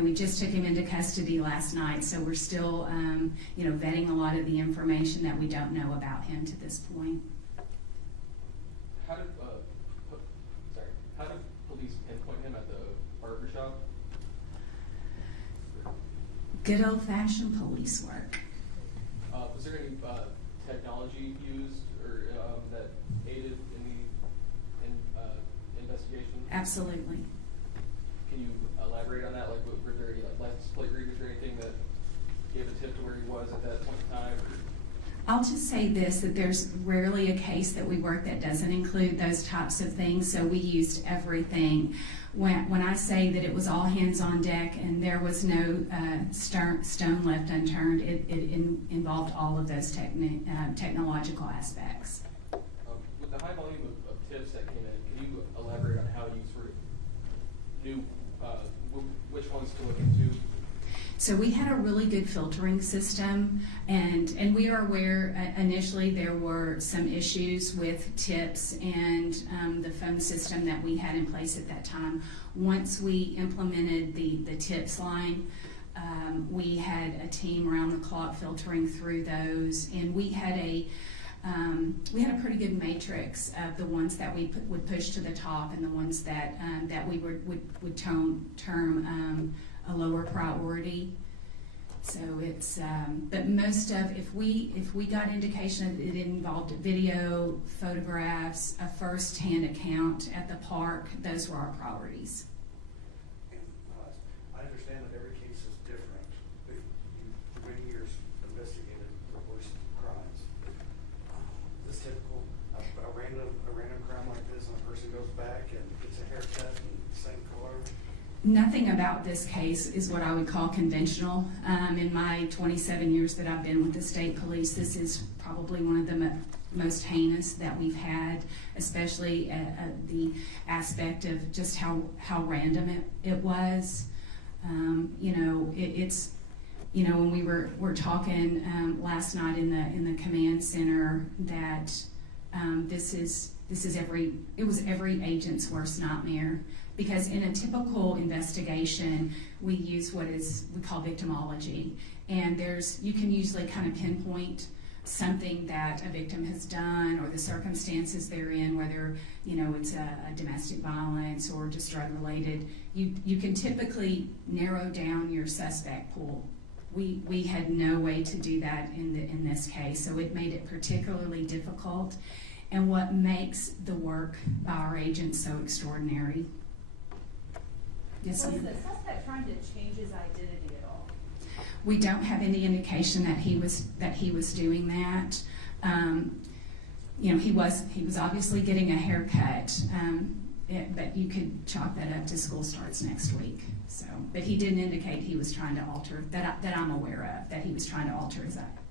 We just took him into custody last night, so we're still, vetting a lot of the information that we don't know about him to this point. How did police pinpoint him at the barbershop? Good old-fashioned police work. Was there any technology used or that aided in the investigation? Absolutely. Can you elaborate on that? Like, were there any license plate readers or anything that gave a tip to where he was at that point in time? I'll just say this, that there's rarely a case that we work that doesn't include those types of things, so we used everything. When I say that it was all hands on deck and there was no stone left unturned, it involved all of those technological aspects. With the high volume of tips that came in, can you elaborate on how you sort of knew which ones to look into? So we had a really good filtering system, and we are aware initially there were some issues with tips and the phone system that we had in place at that time. Once we implemented the tips line, we had a team around the clock filtering through those, and we had a pretty good matrix of the ones that we would push to the top and the ones that we would term a lower priority. So it's, but most of, if we got indication that it involved video, photographs, a first-hand account at the park, those were our priorities. And, I understand that every case is different. You've for many years investigated the worst crimes. Is this typical? A random crime like this, and a person goes back and gets a haircut and same color? Nothing about this case is what I would call conventional. In my 27 years that I've been with the state police, this is probably one of the most heinous that we've had, especially the aspect of just how random it was. It's when we were talking last night in the command center that it was every agent's worst nightmare, because in a typical investigation we use what we call victimology, and you can usually kind of pinpoint something that a victim has done or the circumstances they're in, whether it's a domestic violence or just drug related. You can typically narrow down your suspect pool. We had no way to do that in this case, so it made it particularly difficult, and what makes the work by our agents so extraordinary. Yes, Was the suspect trying to change his identity at all? We don't have any indication that he was doing that. He was obviously getting a haircut, but you could chalk that up to school starts next week. So, but he didn't indicate he was trying to alter that I'm aware of, that he was trying to alter his identity.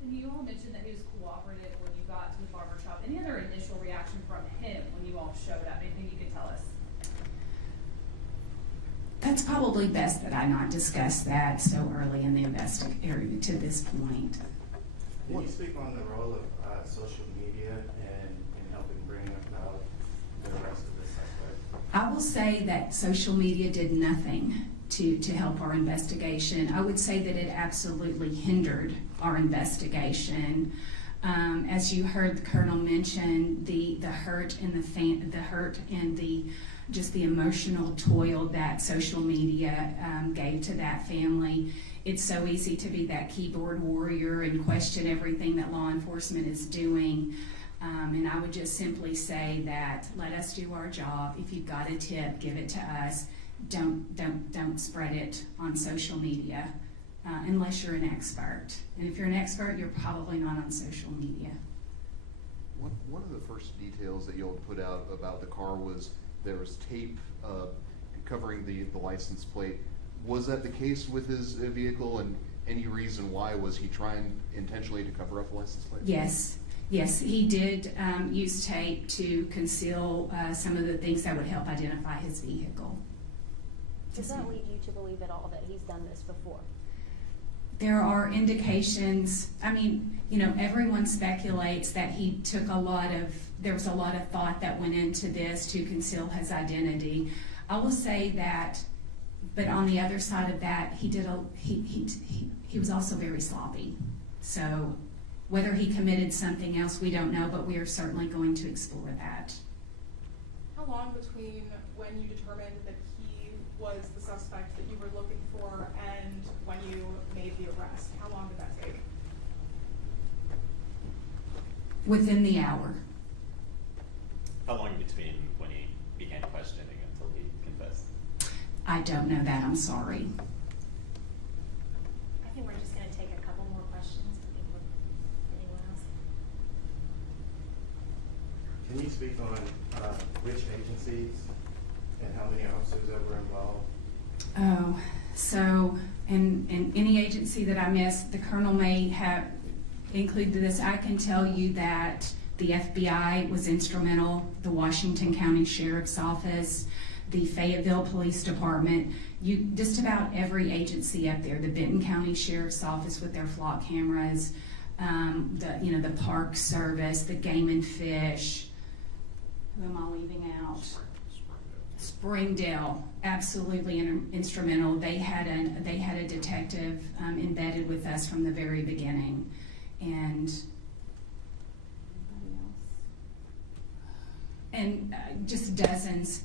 And you all mentioned that he was cooperative when you got to the barbershop. Any other initial reaction from him when you all showed up? Anything you could tell us? That's probably best that I not discuss that so early in the investigation to this point. Can you speak on the role of social media in helping bring about the arrest of this suspect? I will say that social media did nothing to help our investigation. I would say that it absolutely hindered our investigation. As you heard the Colonel mention, the hurt and the emotional toil that social media gave to that family. It's so easy to be that keyboard warrior and question everything that law enforcement is doing. And I would just simply say that let us do our job. If you've got a tip, give it to us. Don't spread it on social media unless you're an expert. And if you're an expert, you're probably not on social media. One of the first details that you'll put out about the car was there was tape covering the license plate. Was that the case with his vehicle, and any reason why? Was he trying intentionally to cover up the license plate? Yes, he did use tape to conceal some of the things that would help identify his vehicle. Does that lead you to believe at all that he's done this before? There are indications. I mean, everyone speculates that he took there was a lot of thought that went into this to conceal his identity. I will say that, but on the other side of that, he was also very sloppy. So whether he committed something else, we don't know, but we are certainly going to explore that. How long between when you determined that he was the suspect that you were looking for and when you made the arrest? How long did that take? Within the hour. How long between when he began questioning until he confessed? I don't know that, I'm sorry. I think we're just gonna take a couple more questions. Anyone else? Can you speak on which agencies and how many officers that were involved? Oh, so, in any agency that I missed, the colonel may have included this. I can tell you that the FBI was instrumental, the Washington County Sheriff's Office, the Fayetteville Police Department, just about every agency up there, the Benton County Sheriff's Office with their flock cameras, the Park Service, the Game and Fish. Who am I leaving out? Springdale, absolutely instrumental. They had a detective embedded with us from the very beginning, and anybody else? And just dozens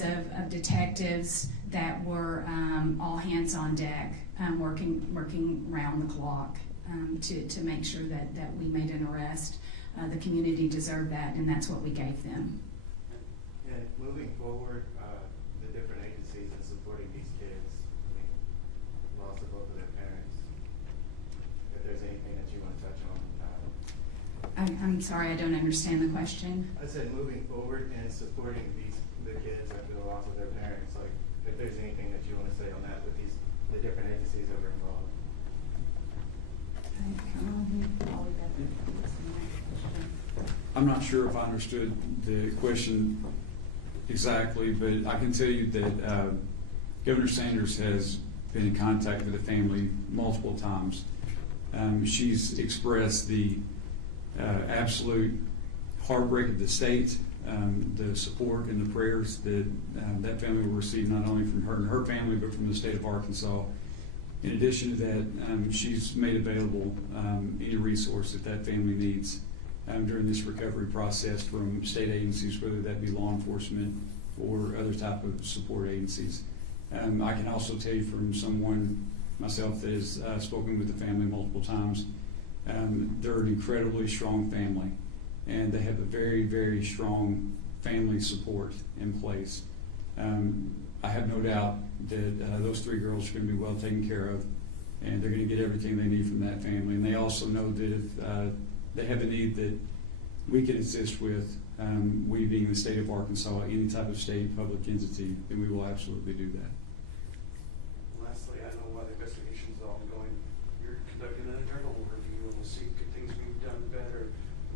of detectives that were all hands on deck, working round the clock to make sure that we made an arrest. The community deserved that, and that's what we gave them. And moving forward, the different agencies in supporting these kids, I mean, loss of both of their parents, if there's anything that you want to touch on. I'm sorry, I don't understand the question. I said moving forward and supporting the kids after the loss of their parents, like if there's anything that you want to say on that with the different agencies that were involved. I'm not sure if I understood the question exactly, but I can tell you that Governor Sanders has been in contact with the family multiple times. She's expressed the absolute heartbreak of the state, the support and the prayers that that family will receive, not only from her and her family, but from the state of Arkansas. In addition to that, she's made available any resource that family needs during this recovery process from state agencies, whether that be law enforcement or other type of support agencies. I can also tell you from someone myself that has spoken with the family multiple times, they're an incredibly strong family, and they have a very, very strong family support in place. I have no doubt that those three girls are going to be well taken care of, and they're going to get everything they need from that family. And they also know that if they have a need that we can assist with, we being the state of Arkansas, any type of state public entity, then we will absolutely do that. Lastly, I know while the investigation is ongoing, you're conducting an internal review and we'll see could things be done better.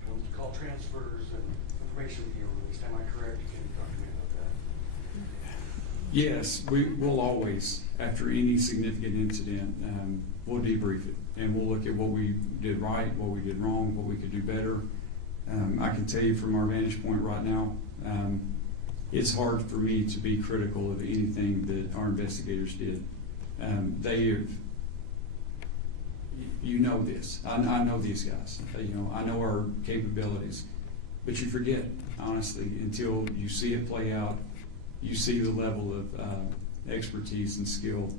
We'll call transfers and information being released. Am I correct? Can you talk to me about that? Yes, we will always, after any significant incident, we'll debrief it, and we'll look at what we did right, what we did wrong, what we could do better. I can tell you from our vantage point right now, it's hard for me to be critical of anything that our investigators did. They have, you know this, I know these guys, I know our capabilities, but you forget, honestly, until you see it play out. You see the level of expertise and skill.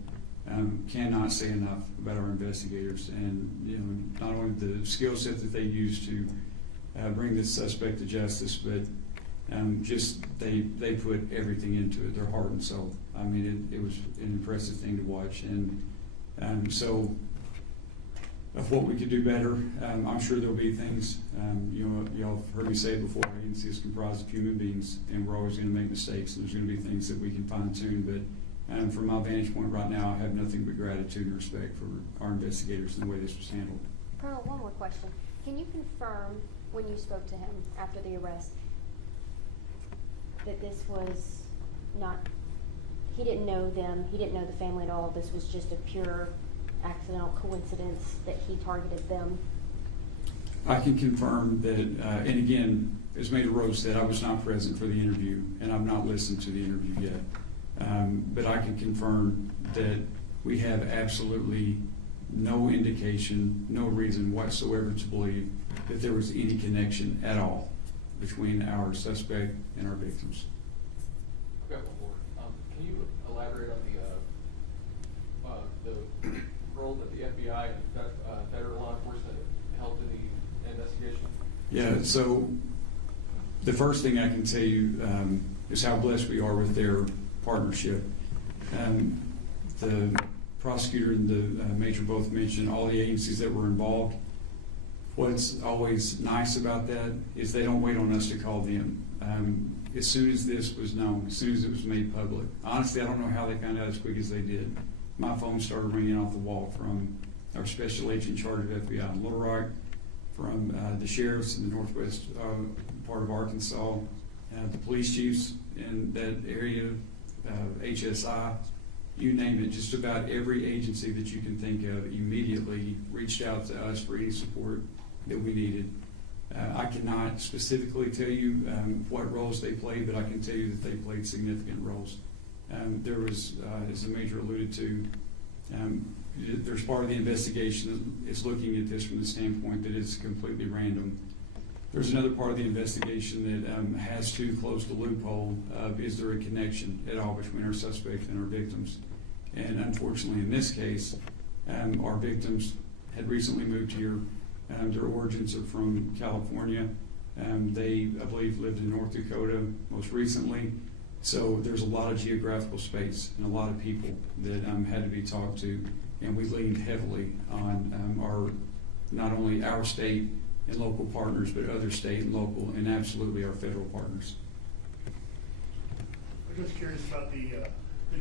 Cannot say enough about our investigators, and not only the skill set that they use to bring this suspect to justice, but just they put everything into it, their heart and soul. I mean, it was an impressive thing to watch, and so of what we could do better, I'm sure there'll be things. Y'all have heard me say it before. Our agency is comprised of human beings, and we're always going to make mistakes. And there's going to be things that we can fine tune, but from my vantage point right now, I have nothing but gratitude and respect for our investigators and the way this was handled. Colonel, one more question. Can you confirm when you spoke to him after the arrest that this was not, he didn't know them, he didn't know the family at all, this was just a pure accidental coincidence that he targeted them? I can confirm that, and again, as Major Rose said, I was not present for the interview, and I've not listened to the interview yet. But I can confirm that we have absolutely no indication, no reason whatsoever to believe that there was any connection at all between our suspect and our victims. I've got one more. Can you elaborate on the role that the FBI and federal law enforcement held in the investigation? Yeah, so the first thing I can tell you is how blessed we are with their partnership. The prosecutor and the major both mentioned all the agencies that were involved. What's always nice about that is they don't wait on us to call them. As soon as this was known, as soon as it was made public, honestly, I don't know how they found out as quick as they did. My phone started ringing off the wall from our special agent in charge of FBI in Little Rock, from the sheriffs in the northwest part of Arkansas, the police chiefs in that area, HSI, you name it, just about every agency that you can think of immediately reached out to us for any support that we needed. I cannot specifically tell you what roles they played, but I can tell you that they played significant roles. There was, as the Major alluded to, there's part of the investigation that is looking at this from the standpoint that it's completely random. There's another part of the investigation that has to close the loophole of is there a connection at all between our suspect and our victims. And unfortunately in this case, our victims had recently moved here. Their origins are from California. They, I believe, lived in North Dakota most recently. So there's a lot of geographical space and a lot of people that had to be talked to, and we leaned heavily on our, not only our state and local partners, but other state and local, and absolutely our federal partners. I'm just curious about the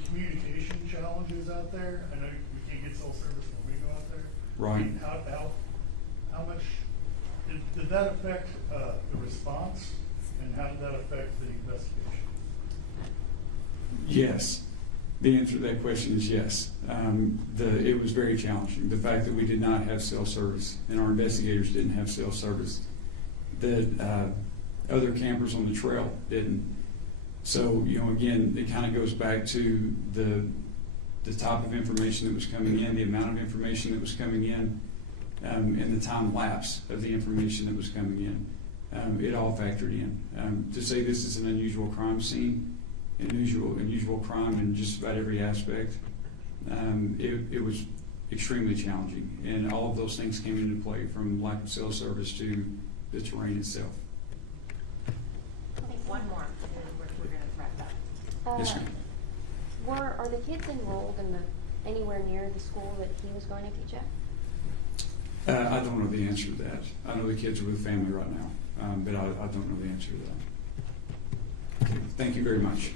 communication challenges out there. I know we can't get cell service when we go out there. Right. I mean, how much did that affect the response, and how did that affect the investigation? Yes. The answer to that question is yes. It was very challenging. The fact that we did not have cell service and our investigators didn't have cell service, that other campers on the trail didn't. So, again, it kind of goes back to the type of information that was coming in, the amount of information that was coming in, and the time lapse of the information that was coming in. It all factored in. To say this is an unusual crime scene, unusual crime in just about every aspect, it was extremely challenging. And all of those things came into play, from lack of cell service to the terrain itself. I think one more, and then we're going to wrap up. Yes, ma'am. Are the kids enrolled in anywhere near the school that he was going to teach at? I don't know the answer to that. I know the kids are with family right now, but I don't know the answer to that. Okay, thank you very much.